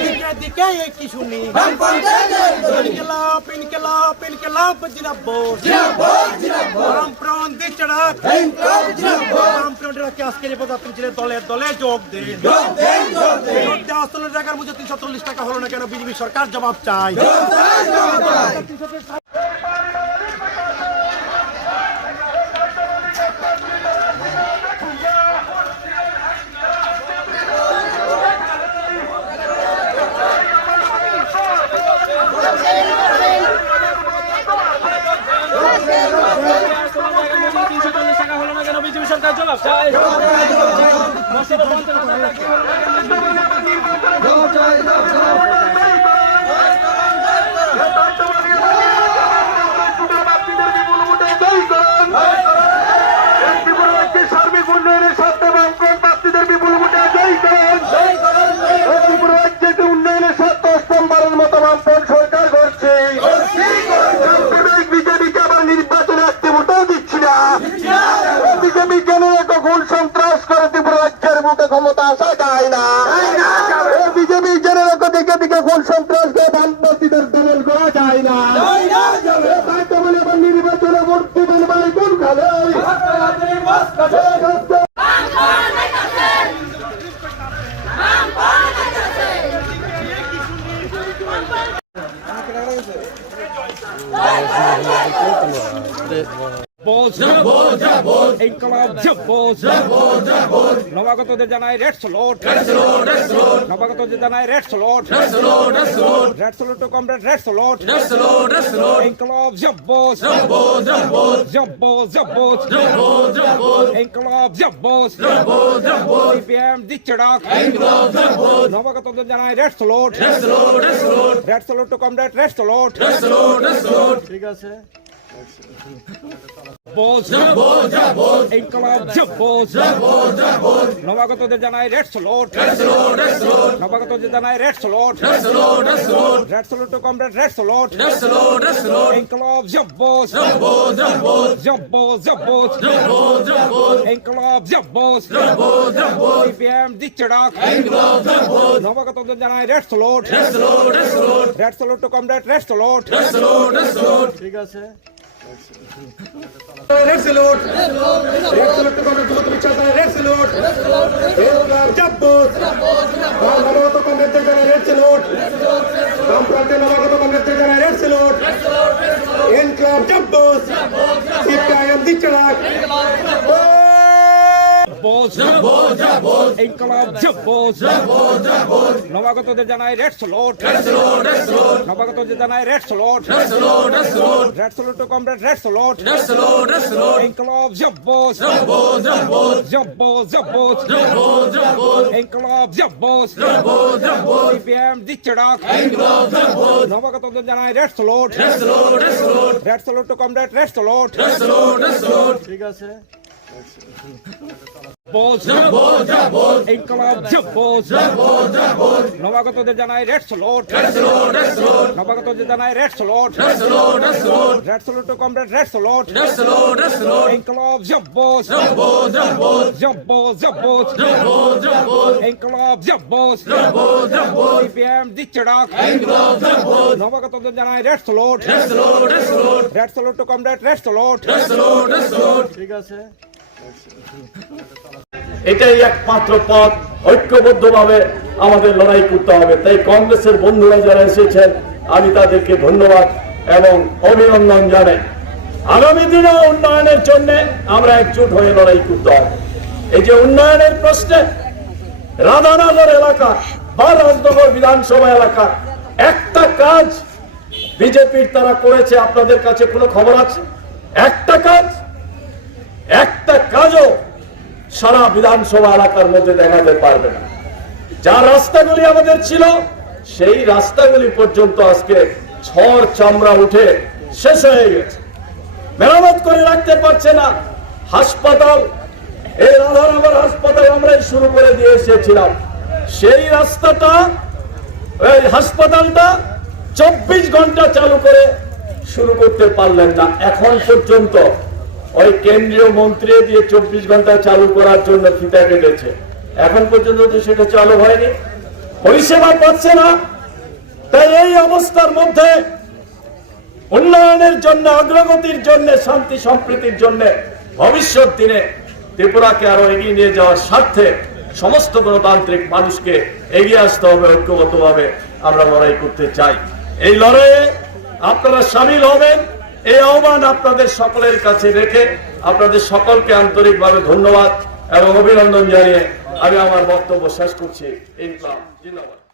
দিকে দিকে কি শুনি ইনকিলাব ইনকিলাব জিন্দাবাদ বামফ্রন্ট দিচড়াক বামফ্রন্টের আজকের এই পদযাত্রা ছিল দলে দলে যোগ দেন আসলে টাকার মধ্যে 340 টাকা হলো না কেন বিজেপি সরকার জবাব চাই সরকার জবাব চাই সার্বিক উন্নয়নের স্বার্থে বামফ্রন্ট প্রার্থীদের বিপুল ভোটে জয়ী করেন। ত্রিপুরা রাজ্যকে উন্নয়নের স্বার্থে অষ্টমবারের মতো বামফ্রন্ট সরকার করছে। বিজেপিকে আবার নির্বাচনে আসতে ভোটও দিচ্ছি না। বিজেপি জেনে কখন সন্ত্রাস করে ত্রিপুরা রাজ্যের বুকে ক্ষমতা আসা যায় না। বিজেপি জেনে দিকে দিকে কোন সন্ত্রাস করে বামপন্থীদের দমন করা যায় না। নির্বাচনে ভোট দেবেন ভাই কোন খালে নবাগতদের জানাই রেড স্যালুট নবাগতদের জানাই red salute red salute to comrade red salute ইনকলাব জিন্দাবাদ জিন্দাবাদ ইনকলাব জিন্দাবাদ সিপিএম দিচড়াক নবাগতদের জানাই red salute red salute to comrade red salute ঠিক আছে নবাগতদের জানাই রেড স্যালুট নবাগতদের জানাই red salute red salute to comrade red salute ইনকলাব জিন্দাবাদ জিন্দাবাদ ইনকলাব জিন্দাবাদ সিপিএম দিচড়াক নবাগতদের জানাই red salute red salute to comrade red salute ঠিক আছে red salute red salute to comrade red salute নবাগত কংগ্রেসের জন্য রেড স্যালুট বামফ্রন্টের নবাগত কংগ্রেসের জন্য রেড স্যালুট ইনকলাব জিন্দাবাদ সিপিআইএম দিচড়াক ইনকলাব জিন্দাবাদ নবাগতদের জানাই রেড স্যালুট নবাগতদের জানাই red salute red salute to comrade red salute ইনকলাব জিন্দাবাদ জিন্দাবাদ ইনকলাব জিন্দাবাদ সিপিএম দিচড়াক নবাগতদের জানাই red salute red salute to comrade red salute ঠিক আছে ইনকলাব জিন্দাবাদ নবাগতদের জানাই রেড স্যালুট নবাগতদের জানাই red salute red salute to comrade red salute ইনকলাব জিন্দাবাদ জিন্দাবাদ ইনকলাব জিন্দাবাদ সিপিএম দিচড়াক নবাগতদের জানাই red salute red salute to comrade red salute ঠিক আছে এটাই একমাত্র পথ। ঐক্যবদ্ধভাবে আমাদের লড়াই করতে হবে। তাই কংগ্রেসের বন্ধুরা যারা এসেছেন আমি তাদেরকে ধন্যবাদ এবং অভিনন্দন জানাই। আগামী দিনে উন্নয়নের জন্য আমরা একজোট হয়ে লড়াই করতে হবে। এই যে উন্নয়নের প্রশ্নে রাধানগর এলাকা বা রাজনগর বিধানসভা এলাকা একটা কাজ বিজেপির তারা করেছে, আপনাদের কাছে কোনো খবর আছে? একটা কাজও সারা বিধানসভা এলাকার মধ্যে দেখাতে পারবে না। যা রাস্তাগুলি আমাদের ছিল সেই রাস্তাগুলি পর্যন্ত আজকে ছড় চামড়া উঠে শেষ হয়ে গেছে, মেরামত করে রাখতে পারছে না। হাসপাতাল, এই রাধানগর হাসপাতাল আমরাই শুরু করে দিয়ে এসেছিলাম, সেই রাস্তাটা এই হাসপাতালটা 24 ঘন্টা চালু করে শুরু করতে পারলেন না। এখন পর্যন্ত ওই কেন্দ্রীয় মন্ত্রী দিয়ে 24 ঘন্টা চালু করার জন্য ফিতা কেটেছে, এখন পর্যন্ত তো সেটা চালু হয়নি। পরিষেবা পাচ্ছে না। তাই এই অবস্থার মধ্যে উন্নয়নের জন্য, অগ্রগতির জন্য, শান্তি সম্প্রীতির জন্য ভবিষ্যৎ দিনে ত্রিপুরাকে আরো এগিয়ে নিয়ে যাওয়ার স্বার্থে সমস্ত গণতান্ত্রিক মানুষকে এগিয়ে আসতে হবে, ঐক্যবদ্ধভাবে আমরা লড়াই করতে চাই। এই লড়াইয়ে আপনারা সামিল হবেন, এই আহ্বান আপনাদের সকলের কাছে রেখে আপনাদের সকলকে আন্তরিকভাবে ধন্যবাদ এবং অভিনন্দন জানিয়ে আমি আমার বক্তব্য শেষ করছি। ইনকলাব জিন্দাবাদ।